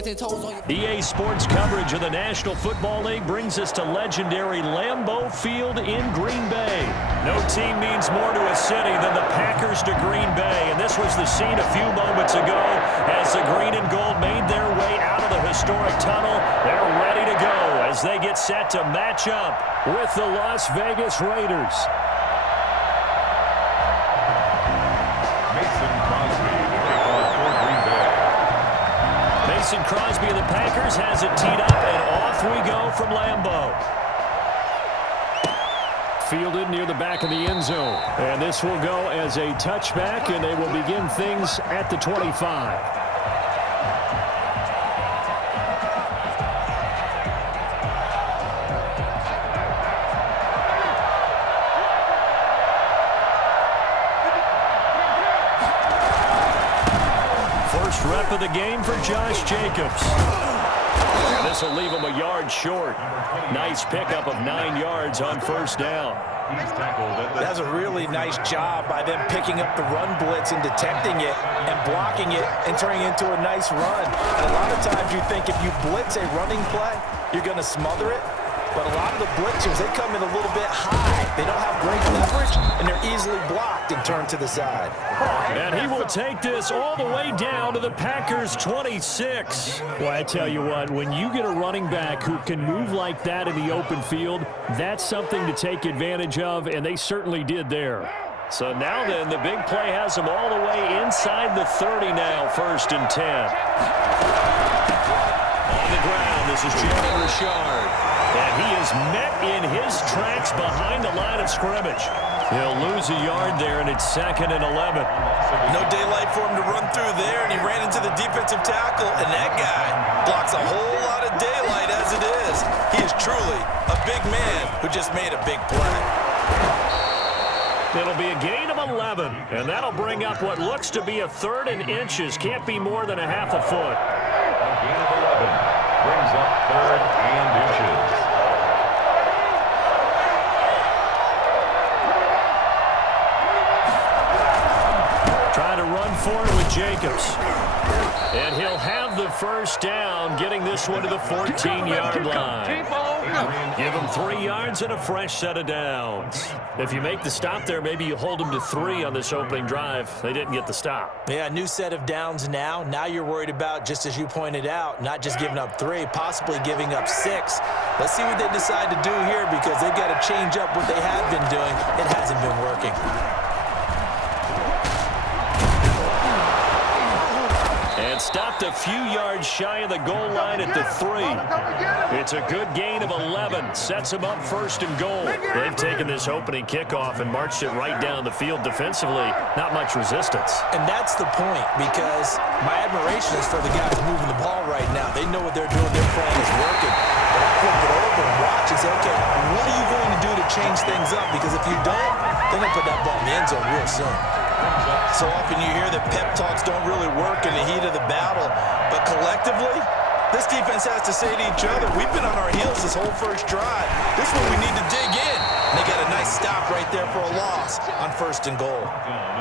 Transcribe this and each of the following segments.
EA Sports coverage of the National Football League brings us to legendary Lambeau Field in Green Bay. No team means more to a city than the Packers to Green Bay, and this was the scene a few moments ago as the green and gold made their way out of the historic tunnel. They're ready to go as they get set to match up with the Las Vegas Raiders. Mason Crosby of the Packers has it teed up, and off we go from Lambeau. Fielded near the back of the end zone. And this will go as a touchback, and they will begin things at the 25. First rep of the game for Josh Jacobs. And this will leave him a yard short. Nice pickup of 9 yards on first down. That's a really nice job by them picking up the run blitz and detecting it and blocking it and turning it into a nice run. And a lot of times you think if you blitz a running play, you're going to smother it. But a lot of the blitzers, they come in a little bit high. They don't have great leverage, and they're easily blocked and turned to the side. And he will take this all the way down to the Packers' 26. Well, I tell you what, when you get a running back who can move like that in the open field, that's something to take advantage of, and they certainly did there. So now then, the big play has them all the way inside the 30 now, 1st and 10. On the ground, this is Jalen Richard. And he is met in his tracks behind the line of scrimmage. He'll lose a yard there, and it's 2nd and 11. No daylight for him to run through there, and he ran into the defensive tackle, and that guy blocks a whole lot of daylight as it is. He is truly a big man who just made a big play. It'll be a gain of 11, and that'll bring up what looks to be a 3rd and inches. Can't be more than a half a foot. A gain of 11 brings up 3rd and inches. Try to run for it with Jacobs. And he'll have the first down, getting this one to the 14-yard line. Give him 3 yards and a fresh set of downs. If you make the stop there, maybe you hold them to 3 on this opening drive. They didn't get the stop. Yeah, new set of downs now. Now you're worried about, just as you pointed out, not just giving up 3, possibly giving up 6. Let's see what they decide to do here, because they've got to change up what they have been doing. It hasn't been working. And stopped a few yards shy of the goal line at the 3. It's a good gain of 11. Sets them up 1st and goal. They've taken this opening kickoff and marched it right down the field defensively. Not much resistance. And that's the point, because my admiration is for the guys moving the ball right now. They know what they're doing. Their plan is working. But I flip it over and watch and say, okay, what are you going to do to change things up? Because if you don't, they're going to put that ball in the end zone real soon. So often you hear that pep talks don't really work in the heat of the battle, but collectively, this defense has to say to each other, we've been on our heels this whole first drive. This is when we need to dig in. And they got a nice stop right there for a loss on 1st and goal.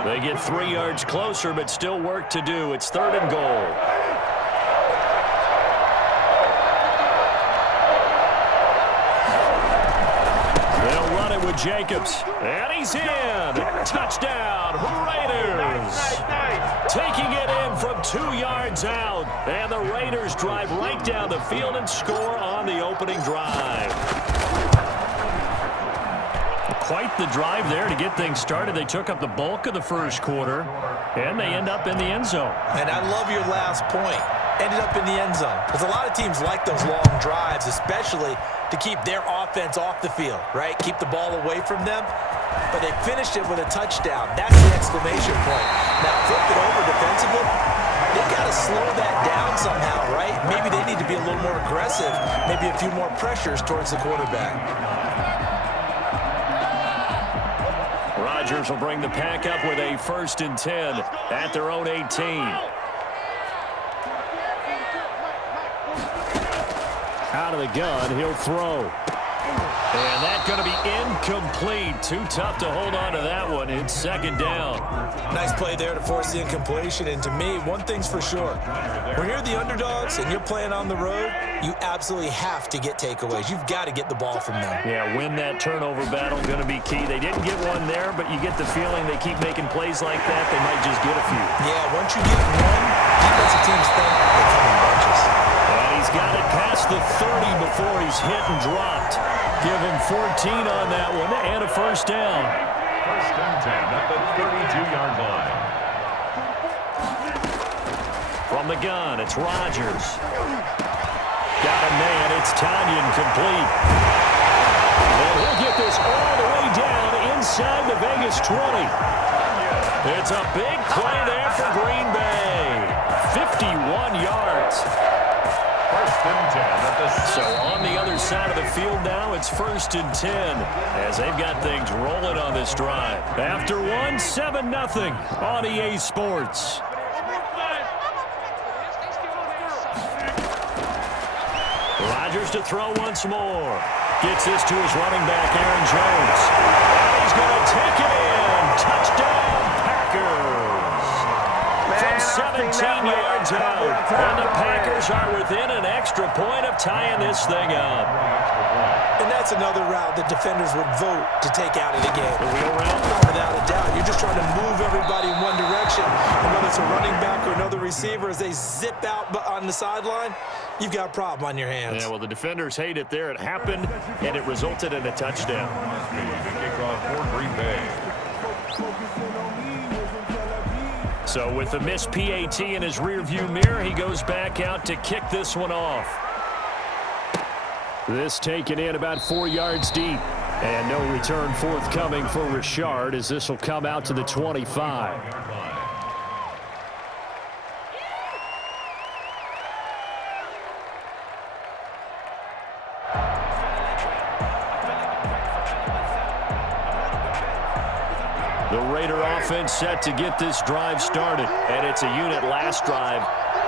They get 3 yards closer, but still work to do. It's 3rd and goal. They'll run it with Jacobs. And he's in. Touchdown, Raiders. Taking it in from 2 yards out. And the Raiders drive right down the field and score on the opening drive. Quite the drive there to get things started. They took up the bulk of the first quarter, and they end up in the end zone. And I love your last point. Ended up in the end zone. Because a lot of teams like those long drives, especially to keep their offense off the field, right? Keep the ball away from them. But they finished it with a touchdown. That's the exclamation point. Now, flip it over defensively. They've got to slow that down somehow, right? Maybe they need to be a little more aggressive. Maybe a few more pressures towards the quarterback. Rodgers will bring the pack up with a 1st and 10 at their own 18. Out of the gun, he'll throw. And that's going to be incomplete. Too tough to hold on to that one. It's second down. Nice play there to force the incompletion. And to me, one thing's for sure. When you're the underdogs and you're playing on the road, you absolutely have to get takeaways. You've got to get the ball from them. Yeah, win that turnover battle, going to be key. They didn't get one there, but you get the feeling they keep making plays like that, they might just get a few. Yeah, once you get one, defensive teams think they come in bunches. And he's got it past the 30 before he's hit and dropped. Give him 14 on that one and a first down. First and 10 at the 32-yard line. From the gun, it's Rodgers. Got a man, it's Tanyan complete. And he'll get this all the way down inside the Vegas 20. It's a big play there for Green Bay. 51 yards. First and 10 at the So on the other side of the field now, it's first and 10 as they've got things rolling on this drive. After one, 7-0 on EA Sports. Rodgers to throw once more. Gets this to his running back, Aaron Jones. And he's going to take it in. Touchdown, Packers. From 17 yards out. And the Packers are within an extra point of tying this thing up. And that's another route that defenders would vote to take out of the game. The wheel route? Without a doubt. You're just trying to move everybody in one direction. And whether it's a running back or another receiver, as they zip out on the sideline, you've got a problem on your hands. Yeah, well, the defenders hate it there. It happened, and it resulted in a touchdown. The kickoff for Green Bay. So with the missed PAT in his rearview mirror, he goes back out to kick this one off. This taken in about 4 yards deep. And no return forthcoming for Richard as this will come out to the 25. The Raider offense set to get this drive started. And it's a unit last drive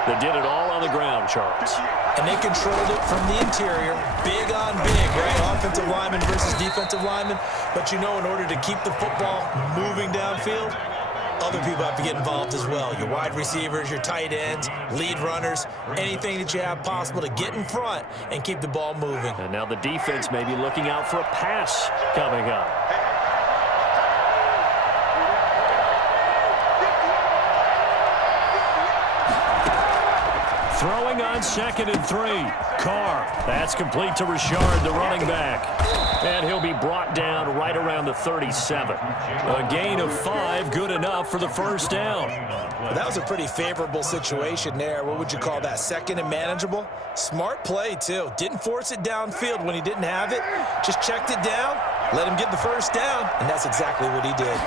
that did it all on the ground, Charles. And they controlled it from the interior. Big on big, right? Offensive lineman versus defensive lineman. But you know, in order to keep the football moving downfield, other people have to get involved as well. Your wide receivers, your tight ends, lead runners, anything that you have possible to get in front and keep the ball moving. And now the defense may be looking out for a pass coming up. Throwing on 2nd and 3. Carr. That's complete to Richard, the running back. And he'll be brought down right around the 37. A gain of 5, good enough for the first down. Well, that was a pretty favorable situation there. What would you call that? Second and manageable? Smart play, too. Didn't force it downfield when he didn't have it. Just checked it down, let him get the first down, and that's exactly what he did.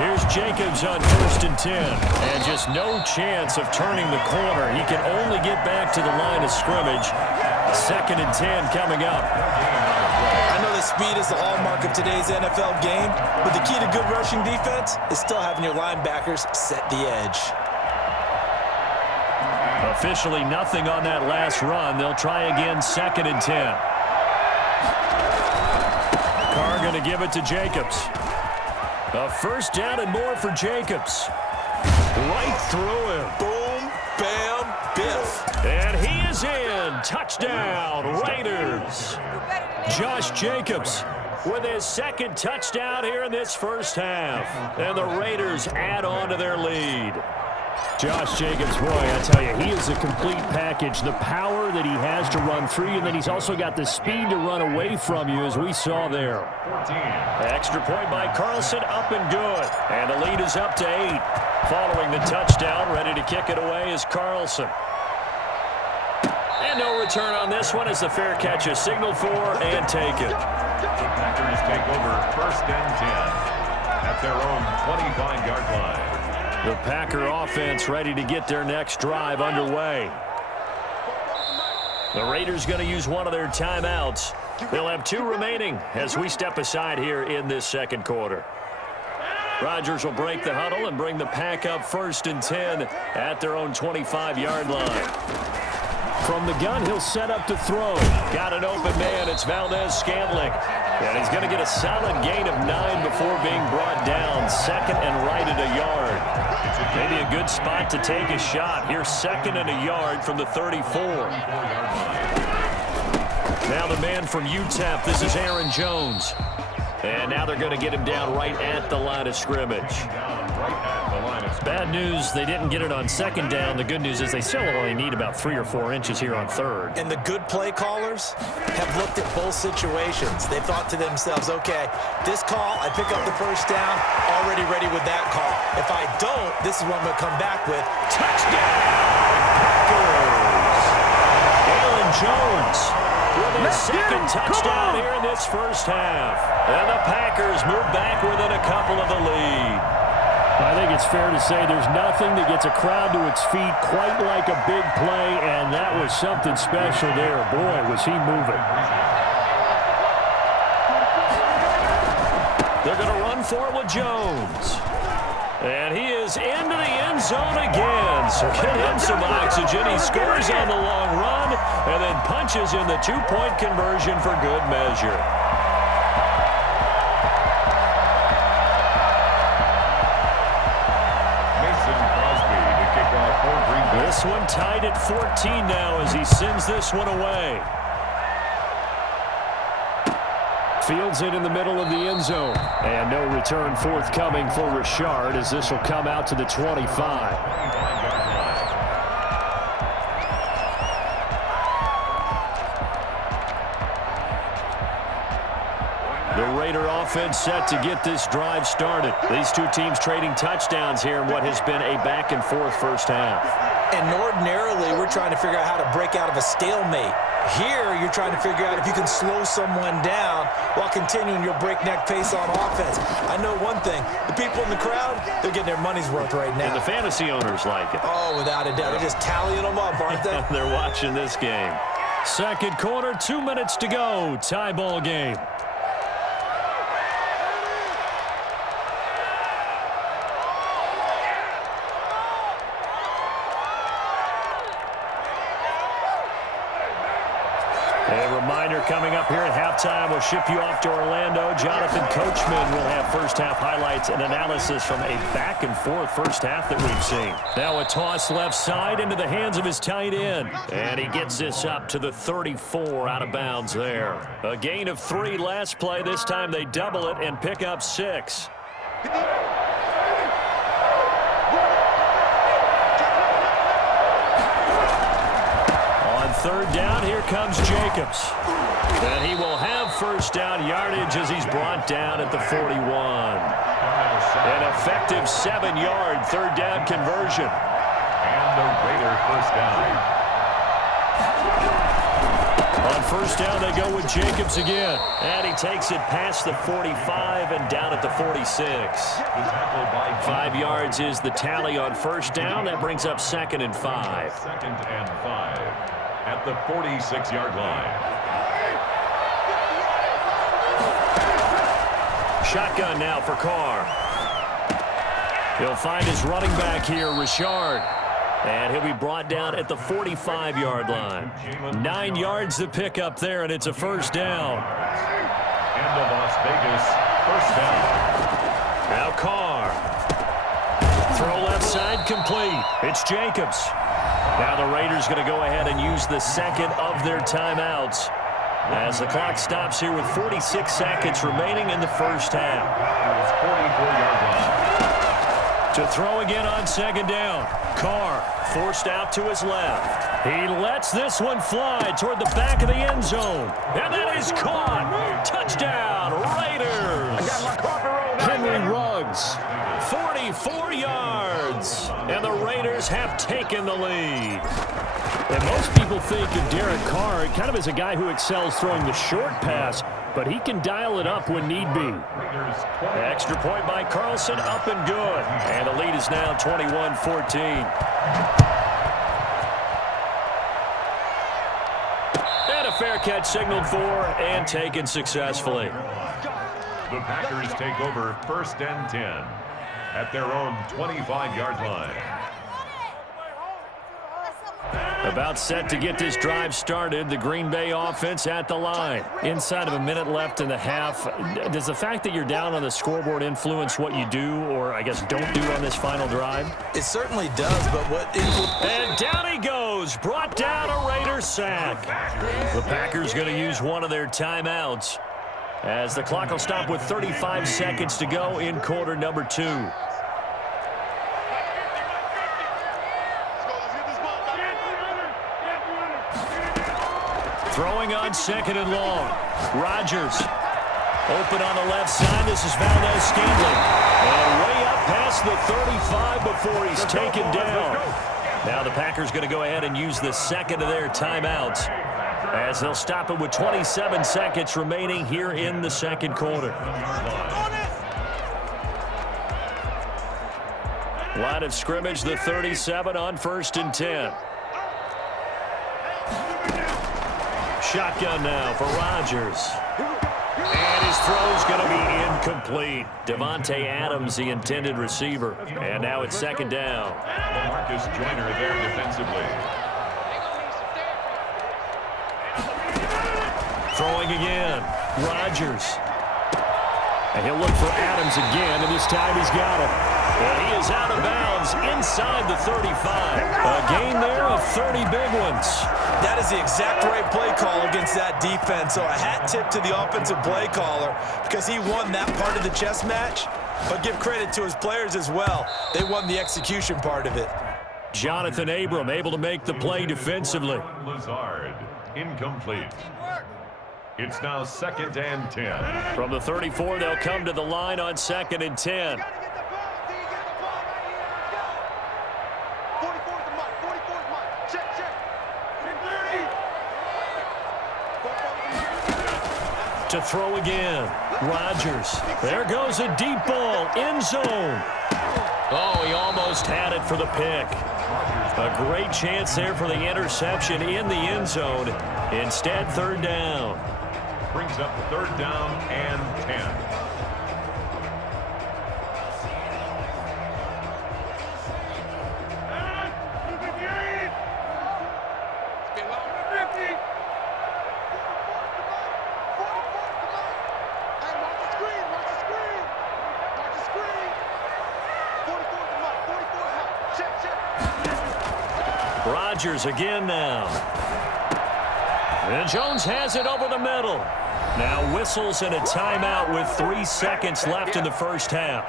Here's Jacobs on 1st and 10. And just no chance of turning the corner. He can only get back to the line of scrimmage. 2nd and 10 coming up. I know that speed is the hallmark of today's NFL game, but the key to good rushing defense is still having your linebackers set the edge. Officially nothing on that last run. They'll try again 2nd and 10. Carr going to give it to Jacobs. A first down and more for Jacobs. Right through him. Boom, bam, biff. And he is in. Touchdown, Raiders. Josh Jacobs with his 2nd touchdown here in this first half. And the Raiders add on to their lead. Josh Jacobs, boy, I tell you, he is a complete package. The power that he has to run through you, and then he's also got the speed to run away from you, as we saw there. 14. Extra point by Carlson, up and good. And the lead is up to 8. Following the touchdown, ready to kick it away is Carlson. And no return on this one as the fair catch is signaled for and taken. Packers take over 1st and 10 at their own 25-yard line. The Packer offense ready to get their next drive underway. The Raiders going to use one of their timeouts. They'll have 2 remaining as we step aside here in this 2nd quarter. Rodgers will break the huddle and bring the Pack up 1st and 10 at their own 25-yard line. From the gun, he'll set up to throw. Got an open man. It's Valdez-Scantling. And he's going to get a solid gain of 9 before being brought down. Second and right at a yard. Maybe a good spot to take a shot. Here's second and a yard from the 34. Now the man from UTEP. This is Aaron Jones. And now they're going to get him down right at the line of scrimmage. Bad news, they didn't get it on second down. The good news is they still only need about 3 or 4 inches here on third. And the good play callers have looked at both situations. They thought to themselves, okay, this call, I pick up the first down, already ready with that call. If I don't, this is what I'm going to come back with. Touchdown! Packers! Aaron Jones with his second touchdown here in this first half. And the Packers move back within a couple of the lead. I think it's fair to say there's nothing that gets a crowd to its feet quite like a big play, and that was something special there. Boy, was he moving. They're going to run for it with Jones. And he is into the end zone again. So get him some oxygen. He scores on the long run and then punches in the two-point conversion for good measure. This one tied at 14 now as he sends this one away. Fields it in the middle of the end zone. And no return forthcoming for Richard as this will come out to the 25. The Raider offense set to get this drive started. These two teams trading touchdowns here in what has been a back-and-forth first half. And ordinarily, we're trying to figure out how to break out of a stalemate. Here, you're trying to figure out if you can slow someone down while continuing your breakneck pace on offense. I know one thing. The people in the crowd, they're getting their money's worth right now. And the fantasy owners like it. Oh, without a doubt. They're just tallying them up, aren't they? They're watching this game. Second quarter, 2 minutes to go. Tie ball game. A reminder coming up here at halftime. We'll ship you off to Orlando. Jonathan Coachman will have first-half highlights and analysis from a back-and-forth first half that we've seen. Now a toss left side into the hands of his tight end. And he gets this up to the 34 out of bounds there. A gain of 3 last play. This time they double it and pick up 6. Third down, here comes Jacobs. And he will have first down yardage as he's brought down at the 41. An effective 7-yard third down conversion. And the Raider first down. On first down, they go with Jacobs again. And he takes it past the 45 and down at the 46. 5 yards is the tally on first down. That brings up 2nd and 5. 2nd and 5. At the 46-yard line. Shotgun now for Carr. He'll find his running back here, Richard. And he'll be brought down at the 45-yard line. 9 yards to pick up there, and it's a first down. And the Las Vegas first down. Now Carr. Throw left side complete. It's Jacobs. Now the Raiders going to go ahead and use the second of their timeouts as the clock stops here with 46 seconds remaining in the first half. 44-yard line. To throw again on second down. Carr forced out to his left. He lets this one fly toward the back of the end zone. And that is caught. Touchdown, Raiders. Henry Ruggs. 44 yards, and the Raiders have taken the lead. And most people think of Derek Carr kind of as a guy who excels throwing the short pass, but he can dial it up when need be. Extra point by Carlson, up and good. And the lead is now 21-14. And a fair catch signaled for and taken successfully. The Packers take over 1st and 10. At their own 25-yard line. About set to get this drive started. The Green Bay offense at the line. Inside of a minute left in the half. Does the fact that you're down on the scoreboard influence what you do, or I guess don't do on this final drive? It certainly does, but what and down he goes. Brought down a Raider sack. The Packers going to use one of their timeouts as the clock will stop with 35 seconds to go in quarter number 2. Throwing on second and long. Rodgers. Open on the left side. This is Valdez-Scantling. And way up past the 35 before he's taken down. Now the Packers going to go ahead and use the second of their timeouts as they'll stop it with 27 seconds remaining here in the second quarter. Line of scrimmage, the 37 on 1st and 10. Shotgun now for Rodgers. And his throw's going to be incomplete. Devontae Adams, the intended receiver. And now it's second down. Marcus Joyner there defensively. Throwing again. Rodgers. And he'll look for Adams again, and this time he's got him. And he is out of bounds inside the 35. A gain there of 30 big ones. That is the exact right play call against that defense. So a hat tip to the offensive play caller because he won that part of the chess match. But give credit to his players as well. They won the execution part of it. Jonathan Abram able to make the play defensively. Lazard, incomplete. It's now 2nd and 10. From the 34, they'll come to the line on 2nd and 10. To throw again. Rodgers. There goes a deep ball. End zone. Oh, he almost had it for the pick. A great chance there for the interception in the end zone. Instead, 3rd down. Brings up 3rd down and 10. Rodgers again now. And Jones has it over the middle. Now whistles and a timeout with 3 seconds left in the first half.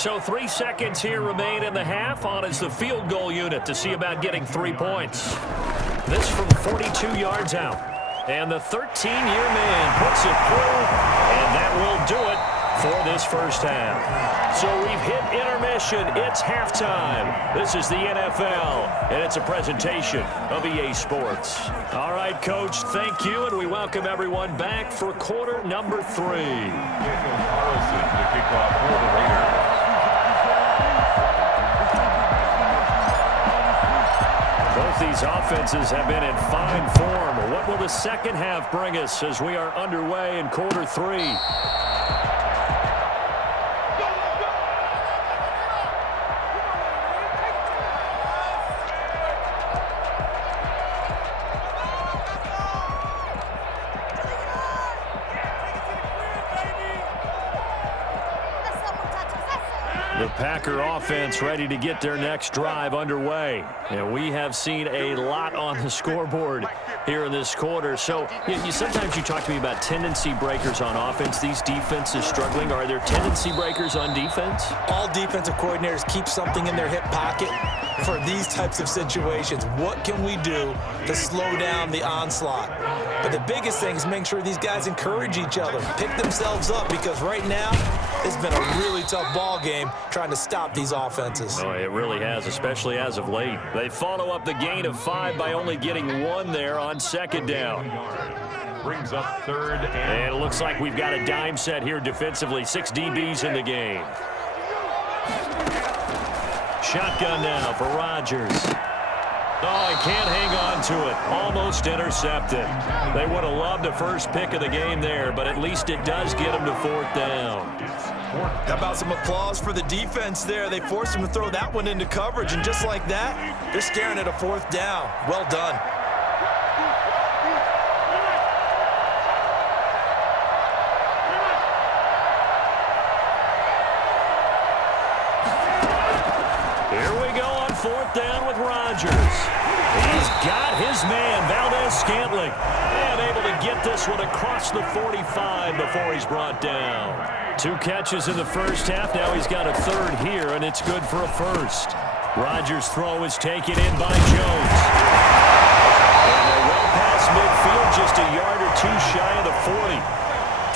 So 3 seconds here remain in the half. On is the field goal unit to see about getting 3 points. This from 42 yards out. And the 13-year man puts it through, and that will do it for this first half. So we've hit intermission. It's halftime. This is the NFL, and it's a presentation of EA Sports. All right, Coach, thank you, and we welcome everyone back for quarter number 3. Daniel Carlson to kick off for the Raiders. Both these offenses have been in fine form. What will the second half bring us as we are underway in quarter 3? The Packer offense ready to get their next drive underway. And we have seen a lot on the scoreboard here in this quarter. So sometimes you talk to me about tendency breakers on offense. These defenses struggling. Are there tendency breakers on defense? All defensive coordinators keep something in their hip pocket for these types of situations. What can we do to slow down the onslaught? But the biggest thing is making sure these guys encourage each other, pick themselves up, because right now it's been a really tough ball game trying to stop these offenses. Oh, it really has, especially as of late. They follow up the gain of 5 by only getting 1 there on second down. Brings up 3rd and it looks like we've got a dime set here defensively. 6 DBs in the game. Shotgun now for Rodgers. Oh, he can't hang on to it. Almost intercepted. They would have loved the first pick of the game there, but at least it does get him to 4th down. How about some applause for the defense there? They forced him to throw that one into coverage, and just like that, they're staring at a 4th down. Well done. Here we go on 4th down with Rodgers. He's got his man, Valdez-Scantling, and able to get this one across the 45 before he's brought down. 2 catches in the first half. Now he's got a 3rd here, and it's good for a 1st. Rodgers' throw is taken in by Jones. And they're well past midfield, just a yard or 2 shy of the 40.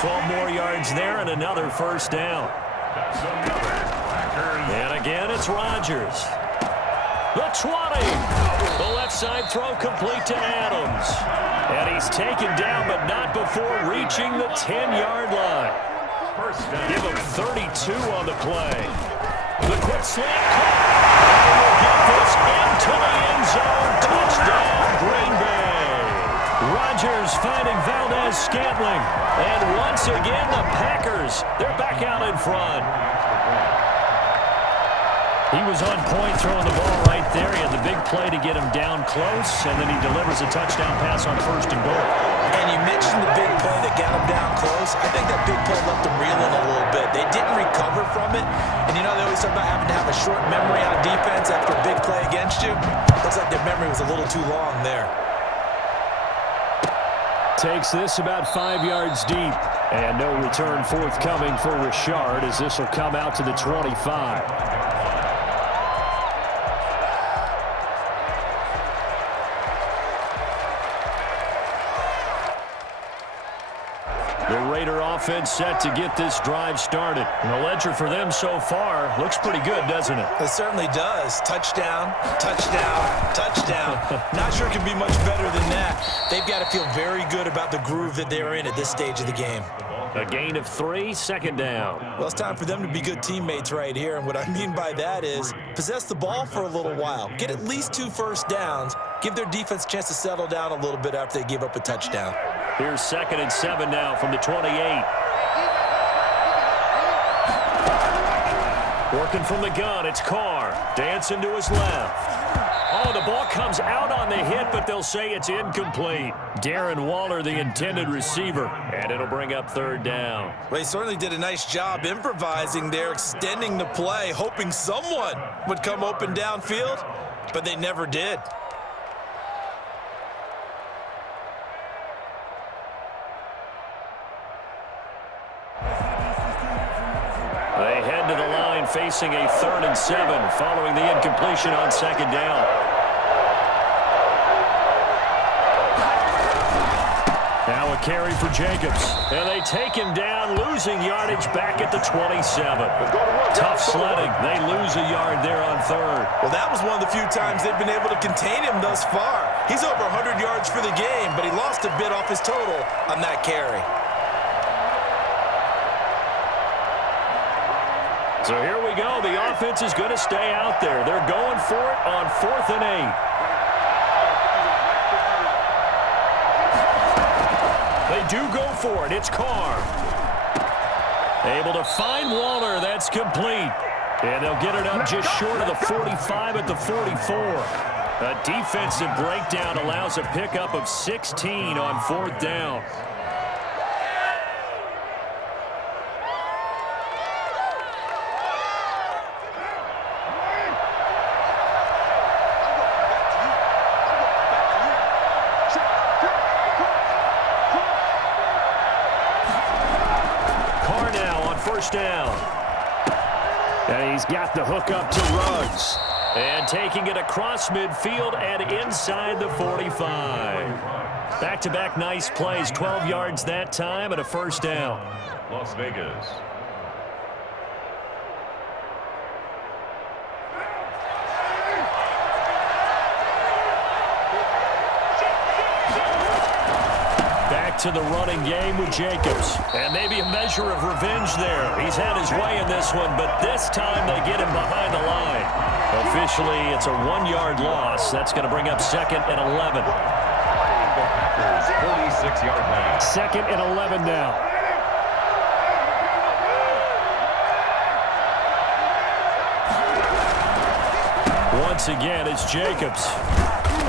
12 more yards there and another 1st down. And again, it's Rodgers. The 20. The left side throw complete to Adams. And he's taken down, but not before reaching the 10-yard line. Give him 32 on the play. The quick slant caught. And will get this into the end zone. Touchdown, Green Bay. Rodgers finding Valdez-Scantling. And once again, the Packers, they're back out in front. He was on point throwing the ball right there. He had the big play to get him down close, and then he delivers a touchdown pass on 1st and goal. And you mentioned the big play that got him down close. I think that big play left him reeling a little bit. They didn't recover from it. And, you know, they always talk about having to have a short memory on defense after a big play against you. Looks like their memory was a little too long there. Takes this about 5 yards deep. And no return forthcoming for Richard as this will come out to the 25. The Raider offense set to get this drive started. And the ledger for them so far looks pretty good, doesn't it? It certainly does. Touchdown, touchdown, touchdown. Not sure it can be much better than that. They've got to feel very good about the groove that they're in at this stage of the game. A gain of 3, 2nd down. Well, it's time for them to be good teammates right here. And what I mean by that is possess the ball for a little while. Get at least 2 first downs. Give their defense a chance to settle down a little bit after they give up a touchdown. Here's 2nd and 7 now from the 28. Working from the gun, it's Carr. Dancing to his left. Oh, the ball comes out on the hit, but they'll say it's incomplete. Darren Waller, the intended receiver, and it'll bring up 3rd down. Well, he certainly did a nice job improvising there, extending the play, hoping someone would come open downfield, but they never did. They head to the line facing a 3rd and 7 following the incompletion on 2nd down. Now a carry for Jacobs. And they take him down, losing yardage back at the 27. Tough sledding. They lose a yard there on 3rd. Well, that was one of the few times they've been able to contain him thus far. He's over 100 yards for the game, but he lost a bit off his total on that carry. So here we go. The offense is going to stay out there. They're going for it on 4th and 8. They do go for it. It's Carr. Able to find Waller. That's complete. And they'll get it up just short of the 45 at the 44. A defensive breakdown allows a pickup of 16 on 4th down. Down. And he's got the hook up to Ruggs. And taking it across midfield and inside the 45. Back-to-back nice plays. 12 yards that time and a 1st down. Las Vegas. To the running game with Jacobs. And maybe a measure of revenge there. He's had his way in this one, but this time they get him behind the line. Officially, it's a 1-yard loss. That's going to bring up 2nd and 11. Packers 46-yard line. 2nd and 11 now. Once again, it's Jacobs.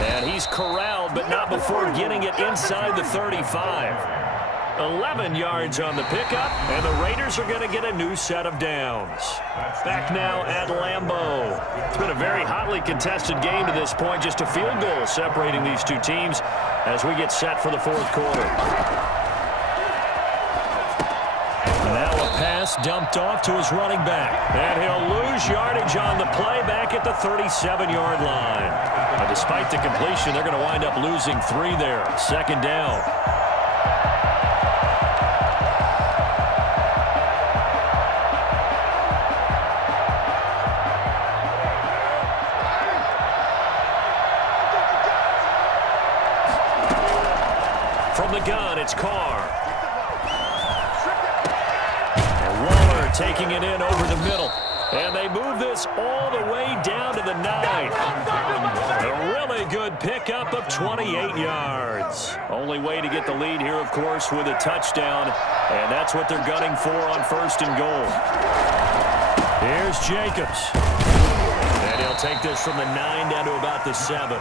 And he's corralled, but not before getting it inside the 35. 11 yards on the pickup, and the Raiders are going to get a new set of downs. Back now at Lambeau. It's been a very hotly contested game to this point, just a field goal separating these two teams as we get set for the 4th quarter. Now a pass dumped off to his running back, and he'll lose yardage on the play back at the 37-yard line. But despite the completion, they're going to wind up losing 3 there. 2nd down. From the gun, it's Carr. And Waller taking it in over the middle. And they move this all the way down to the 9. A really good pickup of 28 yards. Only way to get the lead here, of course, with a touchdown. And that's what they're gunning for on 1st and goal. Here's Jacobs. And he'll take this from the 9 down to about the 7.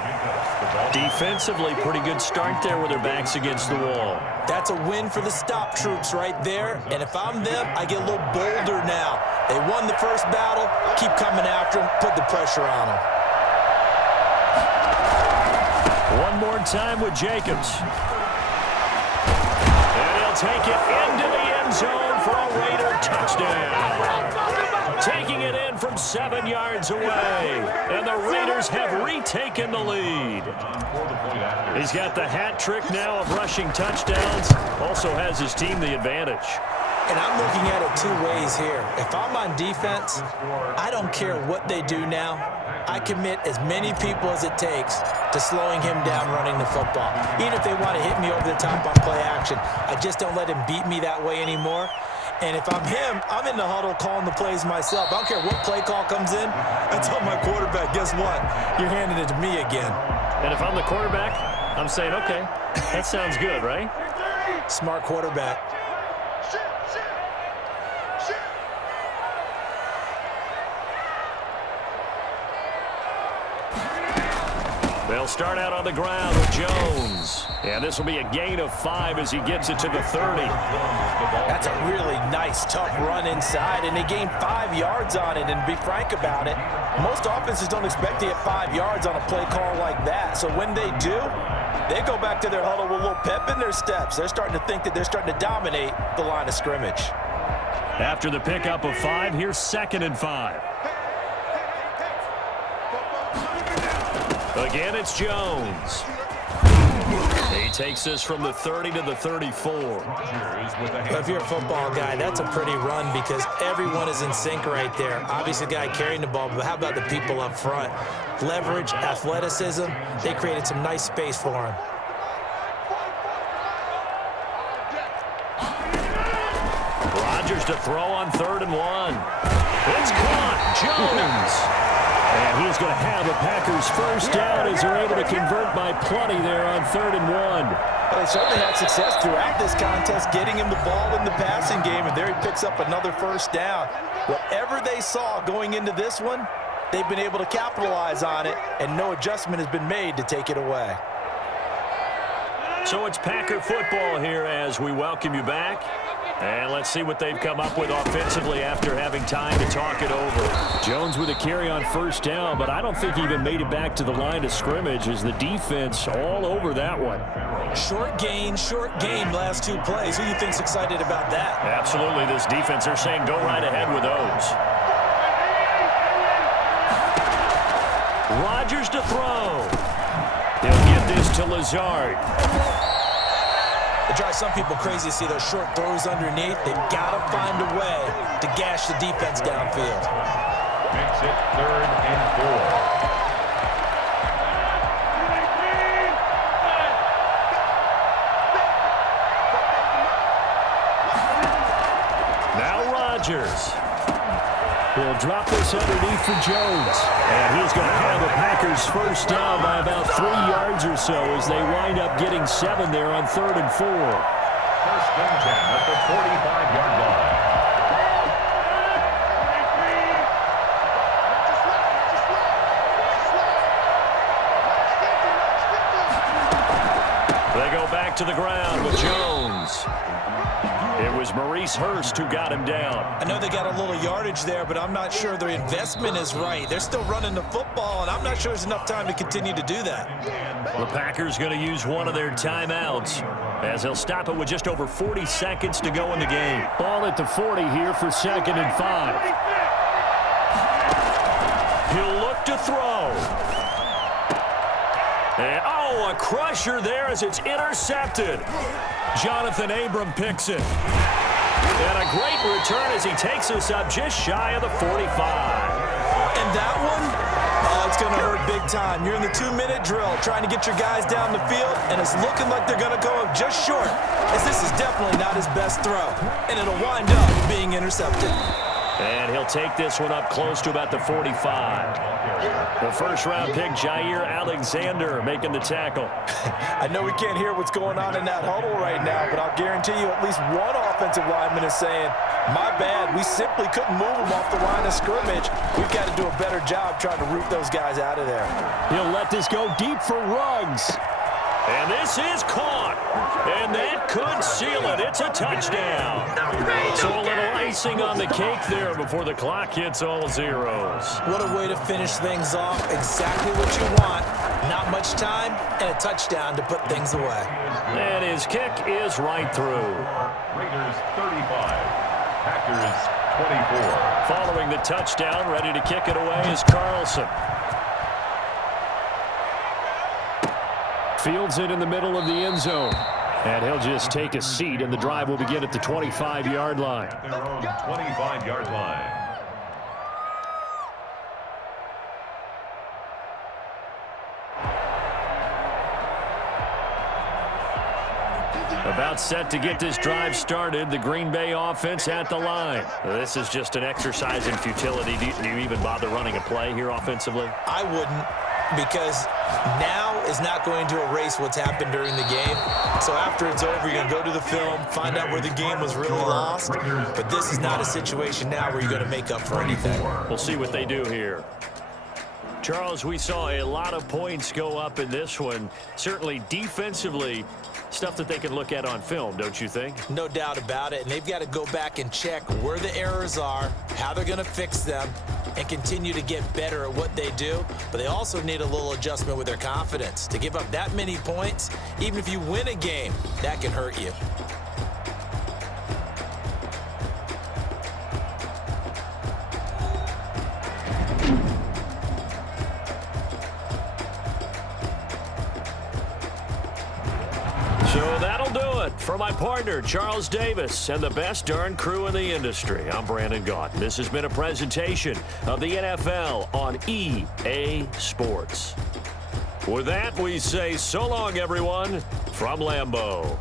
Defensively, pretty good start there with their backs against the wall. That's a win for the stop troops right there. And if I'm them, I get a little bolder now. They won the first battle. Keep coming after them. Put the pressure on them. One more time with Jacobs. And he'll take it into the end zone for a Raider touchdown. Taking it in from 7 yards away. And the Raiders have retaken the lead. He's got the hat trick now of rushing touchdowns. Also has his team the advantage. And I'm looking at it 2 ways here. If I'm on defense, I don't care what they do now. I commit as many people as it takes to slowing him down running the football. Even if they want to hit me over the top on play action, I just don't let him beat me that way anymore. And if I'm him, I'm in the huddle calling the plays myself. I don't care what play call comes in. I tell my quarterback, guess what? You're handing it to me again. And if I'm the quarterback, I'm saying, okay, that sounds good, right? Smart quarterback. They'll start out on the ground with Jones. And this will be a gain of 5 as he gets it to the 30. That's a really nice, tough run inside, and they gained 5 yards on it. And to be frank about it, most offenses don't expect to get 5 yards on a play call like that. So when they do, they go back to their huddle with a little pep in their steps. They're starting to think that they're starting to dominate the line of scrimmage. After the pickup of 5, here's 2nd and 5. Again, it's Jones. He takes this from the 30 to the 34. If you're a football guy, that's a pretty run because everyone is in sync right there. Obviously, the guy carrying the ball, but how about the people up front? Leverage, athleticism, they created some nice space for him. Rodgers to throw on 3rd and 1. It's caught. Jones. And he's going to have a Packers first down as they're able to convert by plenty there on 3rd and 1. Well, they certainly had success throughout this contest, getting him the ball in the passing game, and there he picks up another first down. Whatever they saw going into this one, they've been able to capitalize on it, and no adjustment has been made to take it away. So it's Packer football here as we welcome you back. And let's see what they've come up with offensively after having time to talk it over. Jones with a carry on 1st down, but I don't think he even made it back to the line of scrimmage as the defense all over that one. Short gain, last 2 plays. Who do you think's excited about that? Absolutely, this defense, they're saying go right ahead with those. Rodgers to throw. He'll get this to Lazard. It drives some people crazy to see those short throws underneath. They've got to find a way to gash the defense downfield. Makes it 3rd and 4. Now Rodgers will They'll drop this underneath for Jones. And he's going to have the Packers first down by about 3 yards or so as they wind up getting 7 there on 3rd and 4. First and 10 at the 45-yard line. They go back to the ground with Jones. It was Maurice Hurst who got him down. I know they got a little yardage there, but I'm not sure their investment is right. They're still running the football, and I'm not sure there's enough time to continue to do that. The Packers going to use one of their timeouts as they'll stop it with just over 40 seconds to go in the game. Ball at the 40 here for 2nd and 5. He'll look to throw. And, a crusher there as it's intercepted. Jonathan Abram picks it. And a great return as he takes us up just shy of the 45. And that one, it's going to hurt big time. You're in the 2-minute drill trying to get your guys down the field, and it's looking like they're going to go up just short, as this is definitely not his best throw. And it'll wind up being intercepted. And he'll take this one up close to about the 45. The first-round pick, Jair Alexander, making the tackle. I know we can't hear what's going on in that huddle right now, but I'll guarantee you at least one offensive lineman is saying, my bad, we simply couldn't move them off the line of scrimmage. We've got to do a better job trying to root those guys out of there. He'll let this go deep for Ruggs. And this is caught. And that could seal it. It's a touchdown. So a little icing on the cake there before the clock hits all zeros. What a way to finish things off. Exactly what you want. Not much time and a touchdown to put things away. And his kick is right through. Raiders 35. Packers 24. Following the touchdown, ready to kick it away is Carlson. Fields it in the middle of the end zone. And he'll just take a seat, and the drive will begin at the 25-yard line. At their own 25-yard line. About set to get this drive started, the Green Bay offense at the line. This is just an exercise in futility. Do you even bother running a play here offensively? I wouldn't, because now is not going to erase what's happened during the game. So after it's over, you're going to go to the film, find out where the game was really lost. But this is not a situation now where you're going to make up for anything. We'll see what they do here. Charles, we saw a lot of points go up in this one. Certainly defensively, stuff that they can look at on film, don't you think? No doubt about it. And they've got to go back and check where the errors are, how they're going to fix them, and continue to get better at what they do. But they also need a little adjustment with their confidence. To give up that many points, even if you win a game, that can hurt you. So that'll do it. For my partner, Charles Davis, and the best darn crew in the industry, I'm Brandon Gaunt. This has been a presentation of the NFL on EA Sports. With that, we say so long, everyone, from Lambeau.